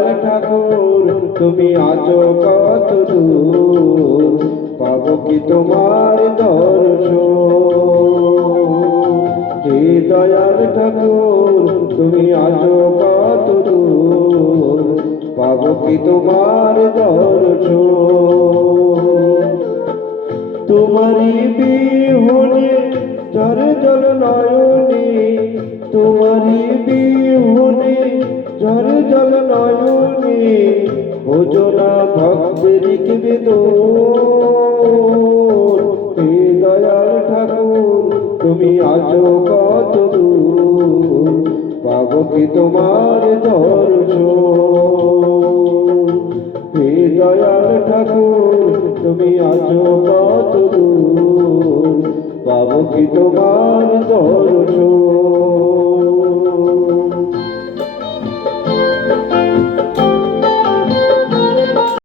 দয়াল ঠাকুর তুমি আছো কত দূর, পাবো কি তোমার দর্শন। হে দয়াল ঠাকুর তুমি আছো কত দূর, পাবো কি তোমার দর্শন। তোমারি বিহুনে ঝরে জল নয়নে, তোমারি বিহুনে ঝরে জল নয়নে, ভোজনা ভক্তের বেদন। হে দয়াল ঠাকুর তুমি আছো কত দূর, পাবো কি তোমার দর্শন। হে দয়াল ঠাকুর তুমি আছো কত দূর, পাবো কি তোমার দর্শন।